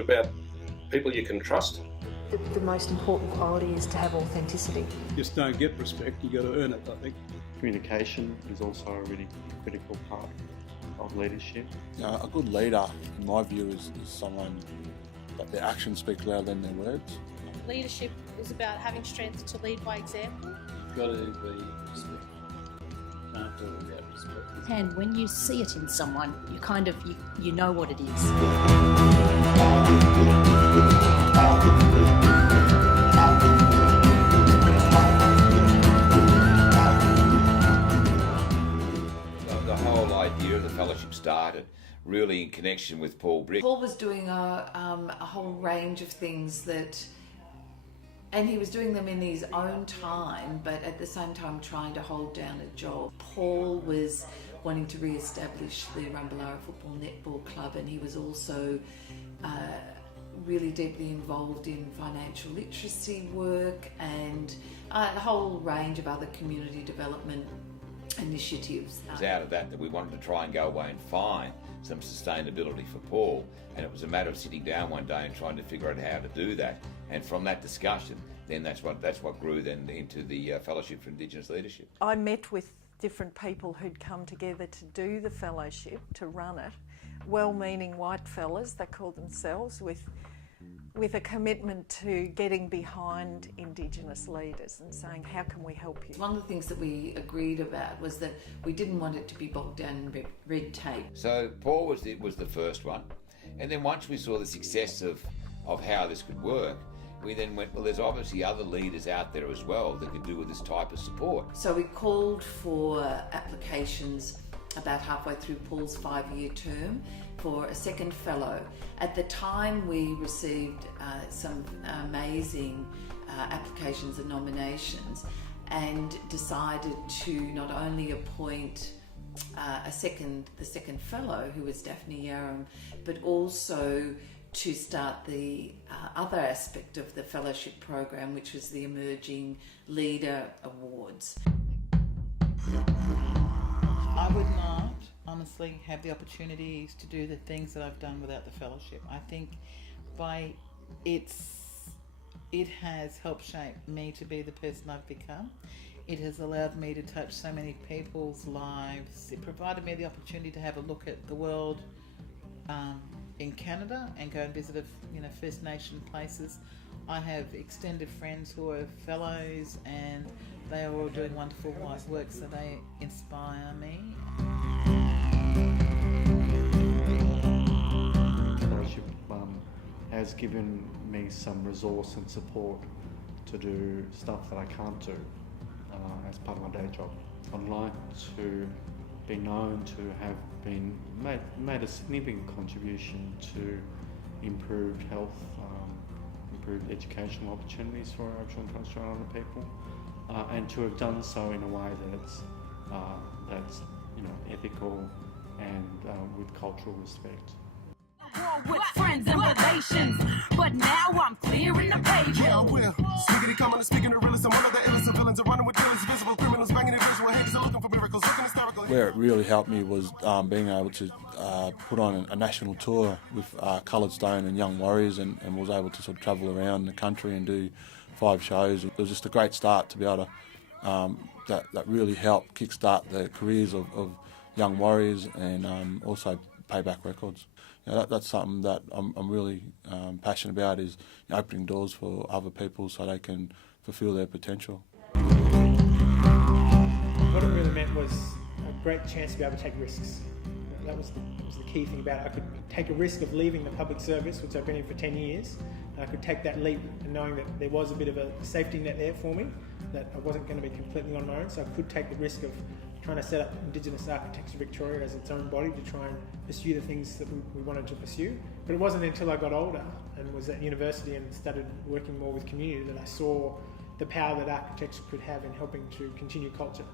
about people you can trust. The most important quality is to have authenticity. Just don't get respect, you got to earn it, I think. Communication is also a really critical part of leadership. A good leader, in my view, is someone that their actions speak louder than their words. Leadership is about having strength to lead by example. You've got to be respectful. Can't do it without respect. And when you see it in someone, you know what it is. The whole idea of the fellowship started really in connection with Paul Brick. Paul was doing a whole range of things and he was doing them in his own time, but at the same time trying to hold down a job. Paul was wanting to re-establish the Rumballara Football Netball Club, and he was also really deeply involved in financial literacy work and a whole range of other community development initiatives. It was out of that we wanted to try and go away and find some sustainability for Paul, and it was a matter of sitting down one day and trying to figure out how to do that. And from that discussion, then that's what grew then into the Fellowship for Indigenous Leadership. I met with different people who'd come together to do the fellowship, to run it, well-meaning white fellas, they call themselves, with a commitment to getting behind Indigenous leaders and saying, how can we help you? One of the things that we agreed about was that we didn't want it to be bogged down in red tape. So Paul was the first one, and then once we saw the success of how this could work, we then went, well, there's obviously other leaders out there as well that could do with this type of support. So we called for applications about halfway through Paul's 5-year term for a second fellow. At the time we received some amazing applications and nominations, and decided to not only appoint the second fellow, who was Daphne Yaram, but also to start the other aspect of the fellowship program, which was the Emerging Leader Awards. I would not honestly have the opportunities to do the things that I've done without the fellowship. I think it has helped shape me to be the person I've become. It has allowed me to touch so many people's lives. It provided me the opportunity to have a look at the world in Canada and go and visit First Nation places. I have extended friends who are fellows, and they are all doing wonderful work, so they inspire me. Fellowship has given me some resource and support to do stuff that I can't do as part of my day job. I'd like to be known to have made a significant contribution to improved health, improved educational opportunities for Aboriginal and Torres Strait Islander people, and to have done so in a way that's ethical and with cultural respect. With friends and relations, but now I'm clearing the page. Yeah, I will. Speaking coming and speaking the realest, I'm one of the illest villains. Running with killers, visible criminals, banging the visual haters are looking for miracles, looking hysterical. Where it really helped me was being able to put on a national tour with Coloured Stone and Young Warriors, and was able to sort of travel around the country and do 5 shows. It was just a great start to be able to, that really helped kickstart the careers of Young Warriors, and also Payback Records. That's something that I'm really passionate about, is opening doors for other people so they can fulfil their potential. What it really meant was a great chance to be able to take risks. That was the key thing about it. I could take a risk of leaving the public service, which I've been in for 10 years. I could take that leap, and knowing that there was a bit of a safety net there for me, that I wasn't going to be completely on my own, so I could take the risk of trying to set up Indigenous Architecture Victoria as its own body to try and pursue the things that we wanted to pursue. But it wasn't until I got older and was at university and started working more with community that I saw the power that architecture could have in helping to continue culture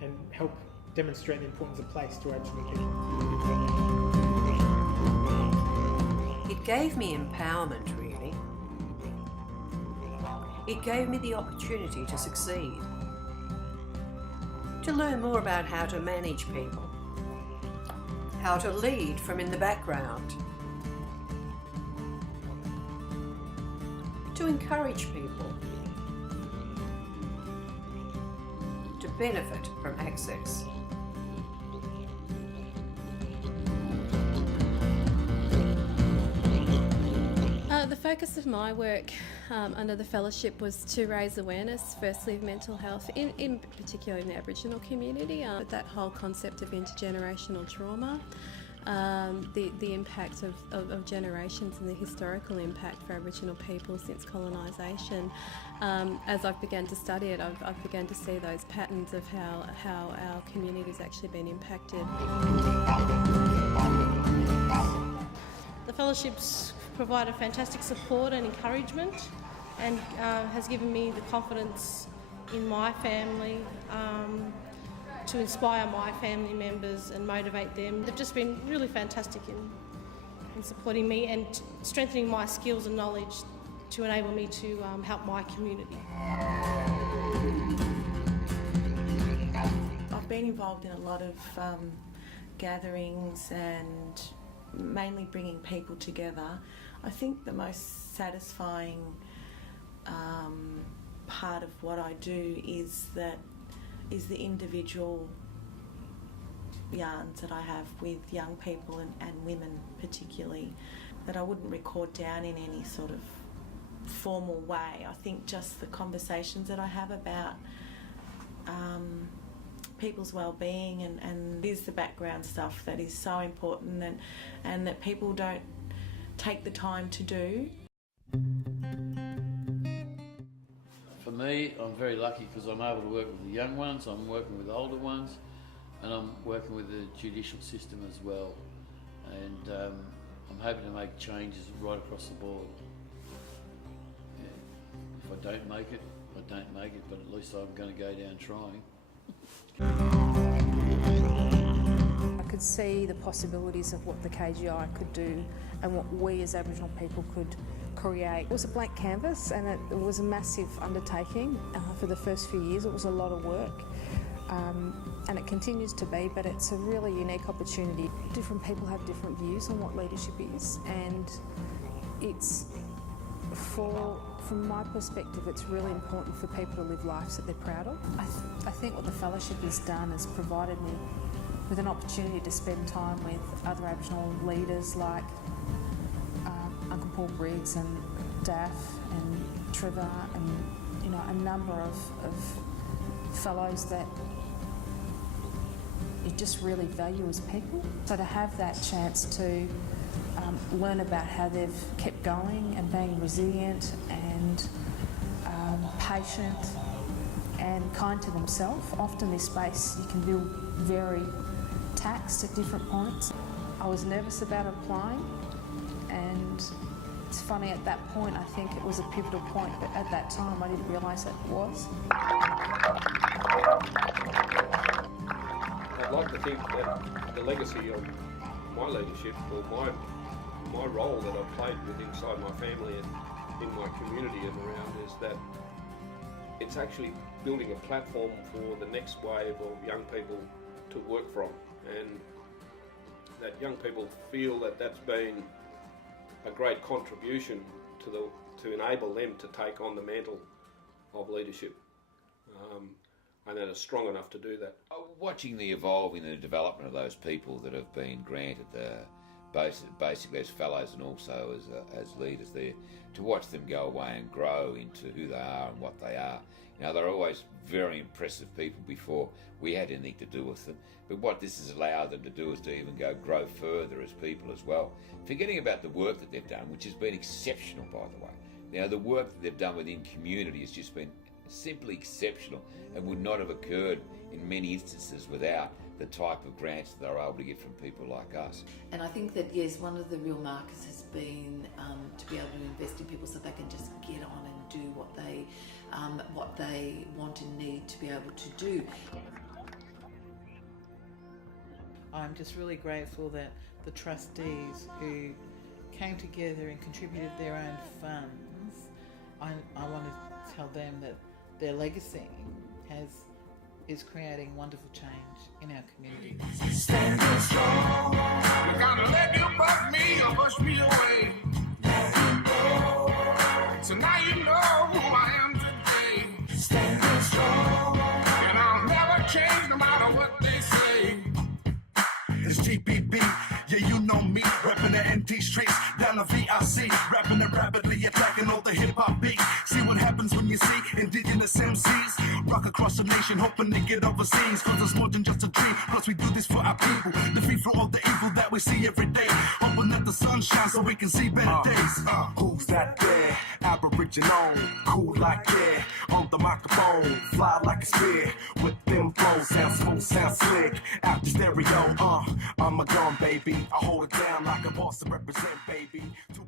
and help demonstrate the importance of place to Aboriginal people. It gave me empowerment, really. It gave me the opportunity to succeed, to learn more about how to manage people, how to lead from in the background, to encourage people to benefit from access. The focus of my work under the fellowship was to raise awareness, firstly, of mental health, in particular in the Aboriginal community, that whole concept of intergenerational trauma, the impact of generations and the historical impact for Aboriginal people since colonisation. As I've begun to study it, I've begun to see those patterns of how our community's actually been impacted. The fellowships provide a fantastic support and encouragement, and has given me the confidence in my family to inspire my family members and motivate them. They've just been really fantastic in supporting me and strengthening my skills and knowledge to enable me to help my community. I've been involved in a lot of gatherings and mainly bringing people together. I think the most satisfying part of what I do is the individual yarns that I have with young people and women particularly, that I wouldn't record down in any sort of formal way. I think just the conversations that I have about people's well-being and is the background stuff that is so important and that people don't take the time to do. For me, I'm very lucky because I'm able to work with the young ones, I'm working with older ones, and I'm working with the judicial system as well. And I'm hoping to make changes right across the board. Yeah. If I don't make it, I don't make it, but at least I'm going to go down trying. I could see the possibilities of what the KGI could do and what we as Aboriginal people could create. It was a blank canvas and it was a massive undertaking. For the first few years it was a lot of work, and it continues to be, but it's a really unique opportunity. Different people have different views on what leadership is, and it's from my perspective, it's really important for people to live lives that they're proud of. I think what the fellowship has done is provided me with an opportunity to spend time with other Aboriginal leaders like Uncle Paul Briggs and Daff and Trevor and a number of fellows that you just really value as people. So to have that chance to learn about how they've kept going and being resilient and patient and kind to themselves. Often this space you can feel very taxed at different points. I was nervous about applying, and it's funny, at that point I think it was a pivotal point, but at that time I didn't realise it was. I'd like to think that the legacy of my leadership, or my role that I've played with inside my family and in my community and around, is that it's actually building a platform for the next wave of young people to work from, and that young people feel that that's been a great contribution to enable them to take on the mantle of leadership, and that are strong enough to do that. Watching the evolving and the development of those people that have been granted the basically as fellows and also as leaders there, to watch them go away and grow into who they are and what they are. They're always very impressive people before we had anything to do with them, but what this has allowed them to do is to even grow further as people as well, forgetting about the work that they've done, which has been exceptional, by the way. The work that they've done within community has just been simply exceptional and would not have occurred in many instances without the type of grants that they're able to get from people like us. And I think that, yes, one of the real markers has been to be able to invest in people so they can just get on and do what they want and need to be able to do. I'm just really grateful that the trustees who came together and contributed their own funds, I want to tell them that their legacy is creating wonderful change in our community. Standing strong, you gotta let them push me or push me away. So now you on me, rapping the NT streets, down the VIC, rapping it rapidly, attacking all the hip-hop beats. See what happens when you see Indigenous MCs rock across the nation, hoping to get overseas, cause it's more than just a dream, plus we do this for our people, defeat for all the evil that we see every day, hoping that the sun shines so we can see better days. Who's that there? Aboriginal, cool like yeah, on the microphone, fly like a spear, with them flows, sound smooth, sound slick, out the stereo, I'm a gun baby, I hold it down like a boss to represent baby, to